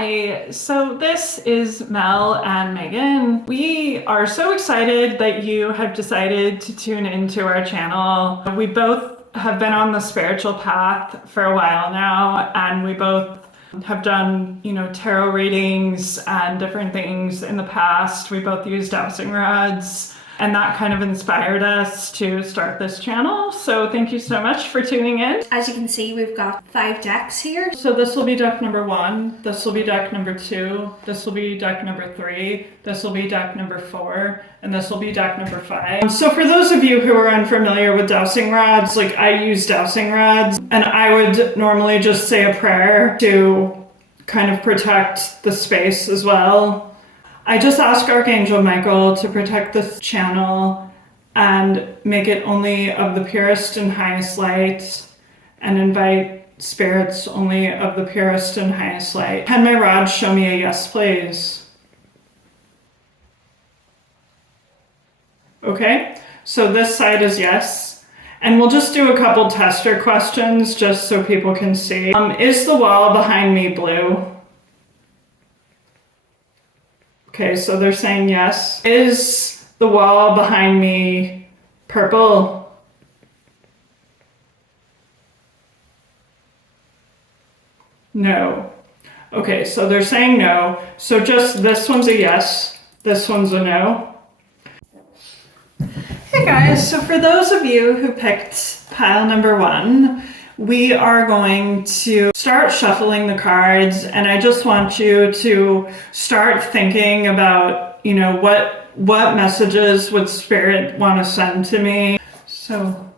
Hi, so this is Mel and Megan. We are so excited that you have decided to tune into our channel. We both have been on the spiritual path for a while now, and we both have done, tarot readings and different things in the past. We both use Dowsing Rods, and that kind of inspired us to start this channel. So thank you so much for tuning in. As you can see, we've got 5 decks here. So this will be deck number 1, this will be deck number 2, this will be deck number 3, this will be deck number 4, and this will be deck number 5. So for those of you who are unfamiliar with Dowsing Rods, I use Dowsing Rods, and I would normally just say a prayer to kind of protect the space as well. I just ask Archangel Michael to protect this channel and make it only of the purest and highest light, and invite spirits only of the purest and highest light. Can my rods show me a yes, please? Okay, so this side is yes. And we'll just do a couple tester questions just so people can see. Is the wall behind me blue? Okay, so they're saying yes. Is the wall behind me purple? No. Okay, so they're saying no. So just this one's a yes, this one's a no. Hey guys, so for those of you who picked pile number 1, we are going to start shuffling the cards, and I just want you to start thinking about, what messages would Spirit want to send to me. So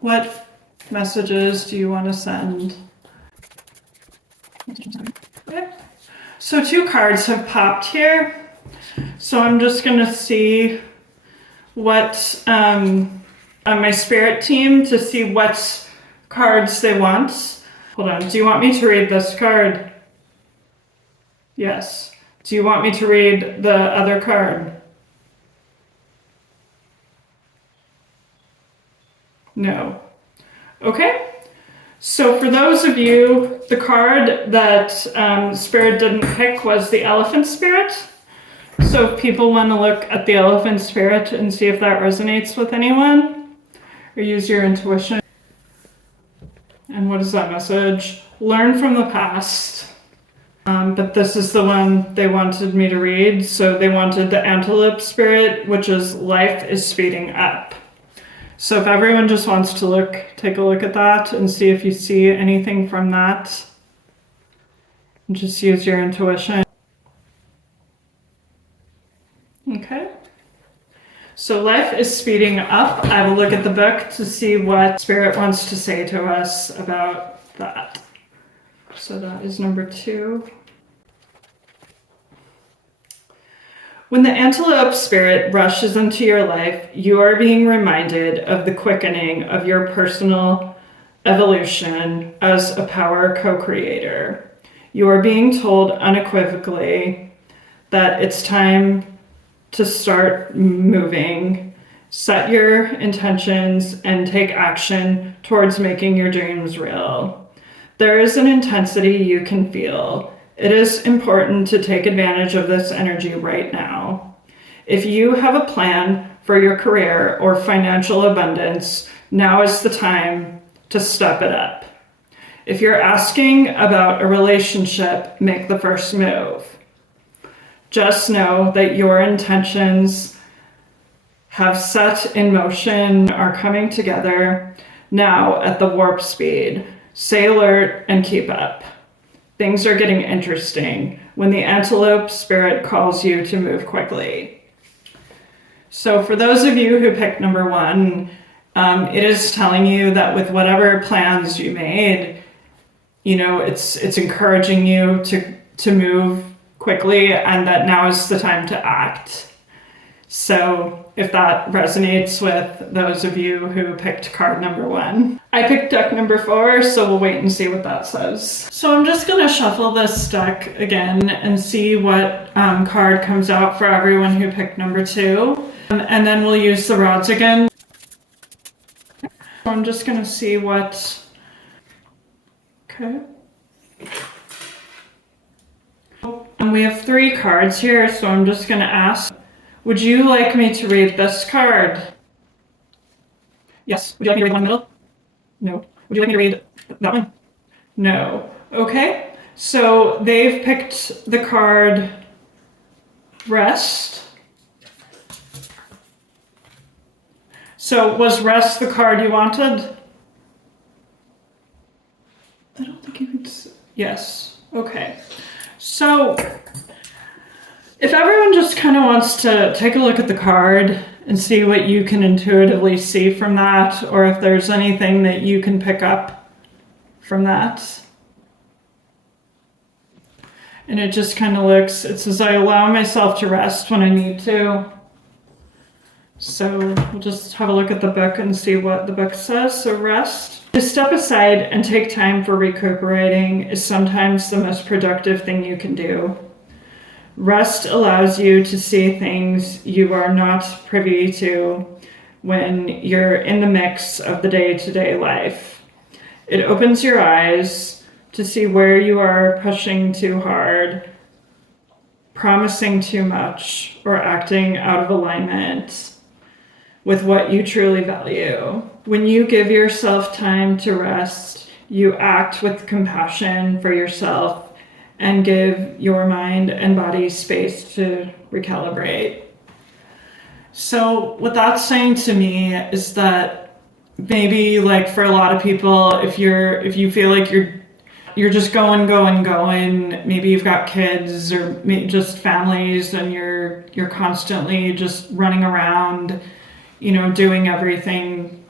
what messages do you want to send? Okay. So 2 cards have popped here. So I'm just going to see what on my spirit team to see what cards they want. Hold on. Do you want me to read this card? Yes. Do you want me to read the other card? No. Okay. So for those of you, the card that Spirit didn't pick was the Elephant Spirit. So if people want to look at the Elephant Spirit and see if that resonates with anyone, or use your intuition. And what is that message? Learn from the past. But this is the one they wanted me to read. So they wanted the Antelope Spirit, which is life is speeding up. So if everyone just wants to take a look at that and see if you see anything from that, and just use your intuition. Okay. So life is speeding up. I will look at the book to see what Spirit wants to say to us about that. So that is number 2. When the Antelope Spirit rushes into your life, you are being reminded of the quickening of your personal evolution as a power co-creator. You are being told unequivocally that it's time to start moving, set your intentions, and take action towards making your dreams real. There is an intensity you can feel. It is important to take advantage of this energy right now. If you have a plan for your career or financial abundance, now is the time to step it up. If you're asking about a relationship, make the first move. Just know that your intentions have set in motion, are coming together now at the warp speed. Stay alert and keep up. Things are getting interesting when the Antelope Spirit calls you to move quickly. So for those of you who picked number 1, it is telling you that with whatever plans you made, it's encouraging you to move quickly, and that now is the time to act. So if that resonates with those of you who picked card number 1. I picked deck number 4, so we'll wait and see what that says. So I'm just going to shuffle this deck again and see what card comes out for everyone who picked number 2. And then we'll use the rods again. So I'm just going to see what... Okay. We have 3 cards here, so I'm just going to ask, would you like me to read this card? Yes. Would you like me to read the one in the middle? No. Would you like me to read that one? No. Okay. So they've picked the card Rest. So was Rest the card you wanted? I don't think you could. Yes. Okay. So if everyone just kind of wants to take a look at the card and see what you can intuitively see from that, or if there's anything that you can pick up from that. And it just kind of looks, it says, I allow myself to rest when I need to. So we'll just have a look at the book and see what the book says. So rest. To step aside and take time for recuperating is sometimes the most productive thing you can do. Rest allows you to see things you are not privy to when you're in the mix of the day-to-day life. It opens your eyes to see where you are pushing too hard, promising too much, or acting out of alignment with what you truly value. When you give yourself time to rest, you act with compassion for yourself and give your mind and body space to recalibrate. So what that's saying to me is that maybe, like, for a lot of people, if you feel like you're just going, maybe you've got kids or just families and you're constantly just running around, doing everything,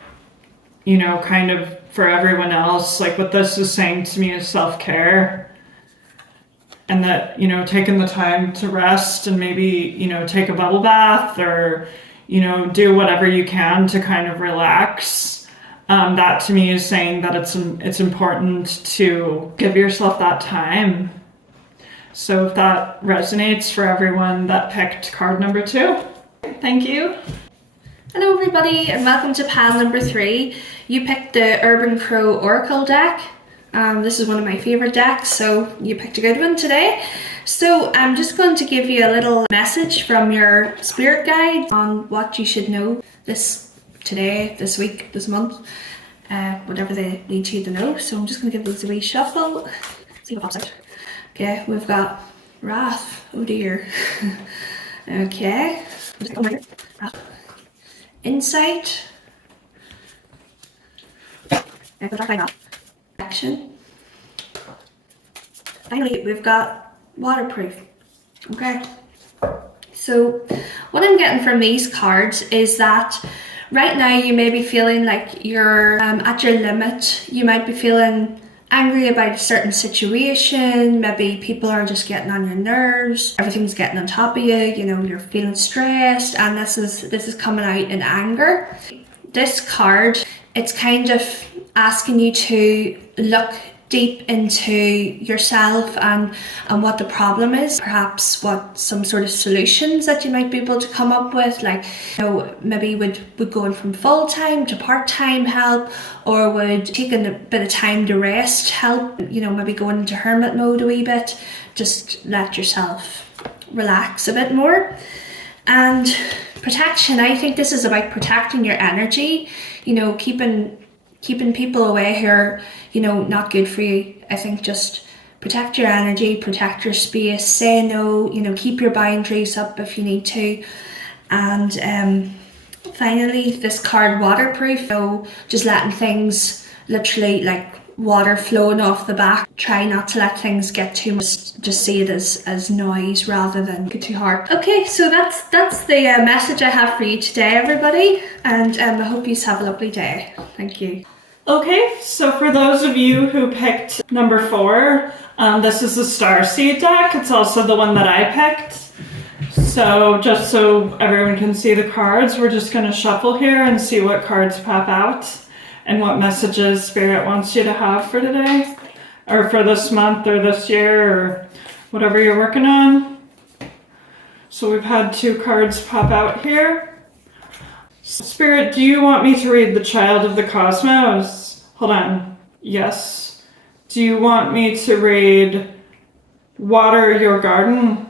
kind of for everyone else. Like, what this is saying to me is self-care. And that, taking the time to rest and maybe, take a bubble bath or, do whatever you can to kind of relax. That to me is saying that it's important to give yourself that time. So if that resonates for everyone that picked card number 2, thank you. Hello everybody and welcome to pile number 3. You picked the Urban Crow Oracle deck. This is one of my favorite decks, so you picked a good one today. So I'm just going to give you a little message from your spirit guide on what you should know today, this week, this month, whatever they need you to know. So I'm just going to give these a wee shuffle, see what pops out. Okay, we've got Wrath, oh dear. Okay, Insight, Action. Finally, we've got Waterproof. Okay. So what I'm getting from these cards is that right now you may be feeling like you're at your limit. You might be feeling angry about a certain situation. Maybe people are just getting on your nerves. Everything's getting on top of you. You're feeling stressed, and this is coming out in anger. This card, it's kind of asking you to look deep into yourself and what the problem is, perhaps what some sort of solutions that you might be able to come up with, like maybe would going from full-time to part-time help, or would taking a bit of time to rest help, maybe going into hermit mode a wee bit, just let yourself relax a bit more. And protection, I think this is about protecting your energy, keeping people away who are, not good for you. I think just protect your energy, protect your space, say no, keep your boundaries up if you need to. And finally, this card, Waterproof, just letting things literally like water flowing off the back. Try not to let things get too much, just see it as noise rather than get too hard. Okay, so that's the message I have for you today, everybody, and I hope you have a lovely day. Thank you. Okay, so for those of you who picked number 4, this is the Starseed deck. It's also the one that I picked. So just so everyone can see the cards, we're just going to shuffle here and see what cards pop out and what messages Spirit wants you to have for today, or for this month, or this year, or whatever you're working on. So we've had 2 cards pop out here. Spirit, do you want me to read the Child of the Cosmos? Hold on. Yes. Do you want me to read water your garden.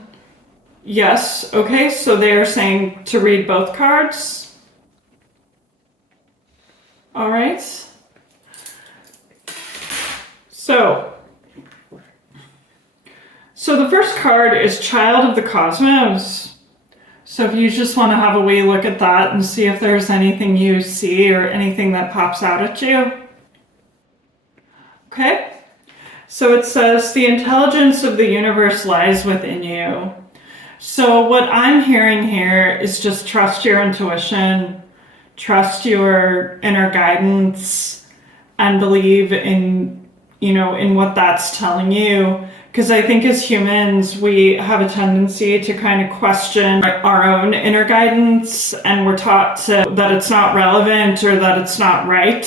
Yes. Okay, so they are saying to read both cards. All right. So the first card is Child of the Cosmos. So if you just want to have a wee look at that and see if there's anything you see or anything that pops out at you. Okay. So it says the intelligence of the universe lies within you. So what I'm hearing here is just trust your intuition, trust your inner guidance, and believe in, in what that's telling you. Because I think as humans, we have a tendency to kind of question our own inner guidance, and we're taught that it's not relevant or that it's not right,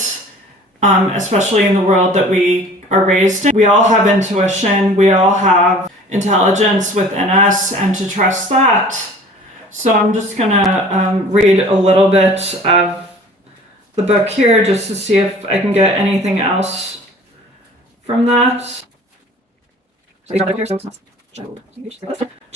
especially in the world that we are raised in. We all have intuition, we all have intelligence within us, and to trust that. So I'm just gonna read a little bit of the book here just to see if I can get anything else from that. Child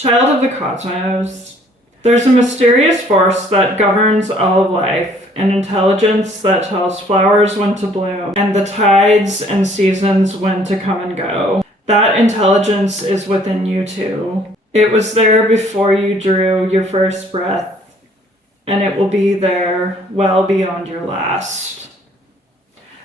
of the Cosmos. There's a mysterious force that governs all of life, an intelligence that tells flowers when to bloom, and the tides and seasons when to come and go. That intelligence is within you too. It was there before you drew your first breath, and it will be there well beyond your last.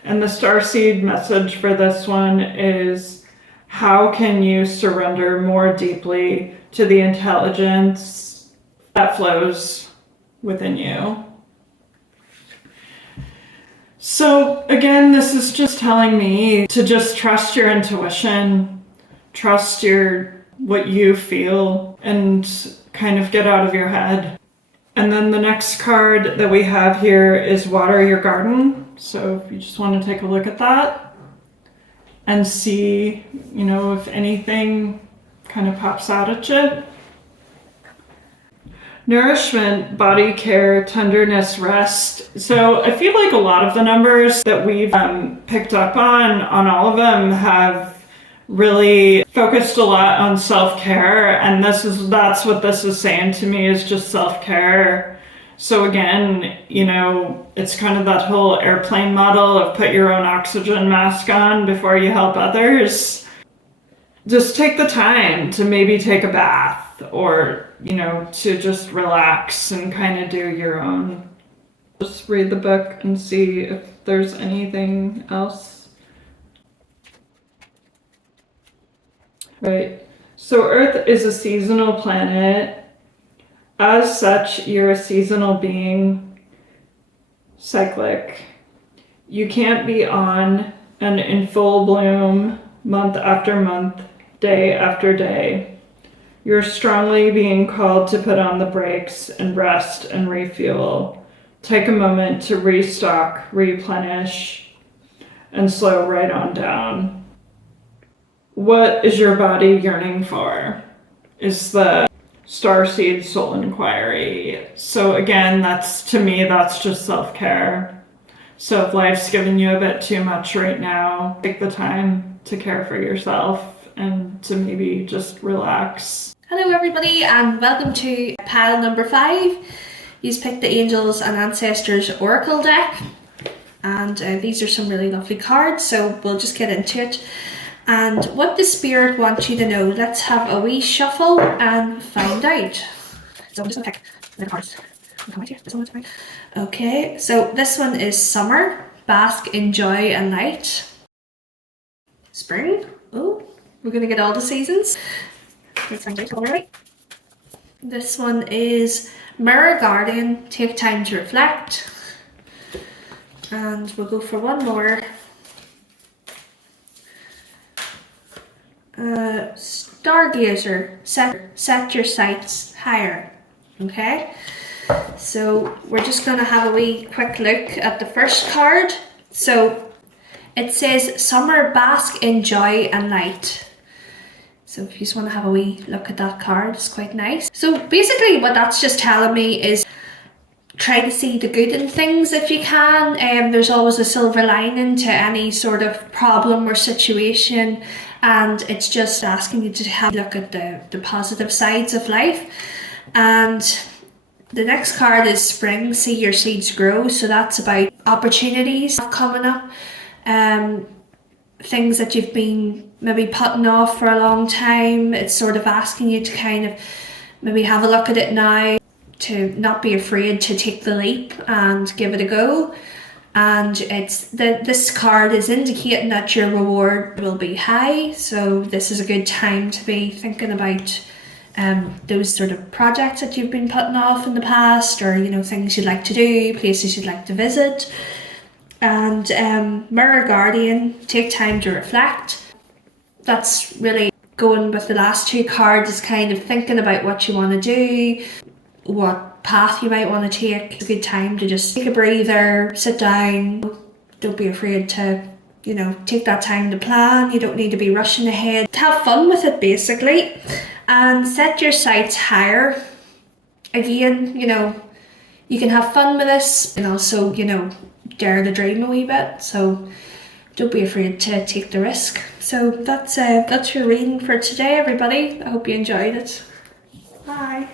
And the starseed message for this one is, how can you surrender more deeply to the intelligence that flows within you? So again, this is just telling me to just trust your intuition, trust what you feel, and kind of get out of your head. And then the next card that we have here is Water Your Garden. So if you just want to take a look at that and see, if anything kind of pops out at you. Nourishment, body care, tenderness, rest. So I feel like a lot of the numbers that we've picked up on all of them have really focused a lot on self-care, and that's what this is saying to me, is just self-care. So again, it's kind of that whole airplane model of put your own oxygen mask on before you help others. Just take the time to maybe take a bath, or, to just relax and kind of do your own. Just read the book and see if there's anything else. Right. So Earth is a seasonal planet. As such, you're a seasonal being, cyclic. You can't be on and in full bloom month after month, day after day. You're strongly being called to put on the brakes and rest and refuel. Take a moment to restock, replenish, and slow right on down. What is your body yearning for? Is the Starseed Soul Inquiry. So again, that's just self-care. So if life's giving you a bit too much right now, take the time to care for yourself and to maybe just relax. Hello everybody, and welcome to pile number 5. You've picked the Angels and Ancestors Oracle deck, and these are some really lovely cards, so we'll just get into it. And what the Spirit wants you to know, let's have a wee shuffle and find out. So I'm just going to pick the cards. Okay, so this one is Summer, Bask in Joy and Light. Spring, oh, we're going to get all the seasons. Let's find out already. This one is Mirror Guardian, Take Time to Reflect. And we'll go for one more. Stargazer, set your sights higher. Okay, so we're just going to have a wee quick look at the first card. So it says Summer, Bask in Joy and Light. So if you just want to have a wee look at that card, it's quite nice. So basically what that's just telling me is try to see the good in things if you can. There's always a silver lining to any sort of problem or situation, and it's just asking you to have a look at the positive sides of life. And the next card is spring, see your seeds grow. So that's about opportunities coming up, things that you've been maybe putting off for a long time. It's sort of asking you to kind of maybe have a look at it now, to not be afraid to take the leap and give it a go. And this card is indicating that your reward will be high, so this is a good time to be thinking about those sort of projects that you've been putting off in the past, or things you'd like to do, places you'd like to visit. And Mirror Guardian, take time to reflect. That's really going with the last two cards, is kind of thinking about what you want to do, what path you might want to take. It's a good time to just take a breather, sit down. Don't be afraid to, take that time to plan. You don't need to be rushing ahead. Have fun with it, basically, and set your sights higher. Again, you can have fun with this and also, dare to dream a wee bit. So don't be afraid to take the risk. So that's your reading for today, everybody. I hope you enjoyed it. Bye.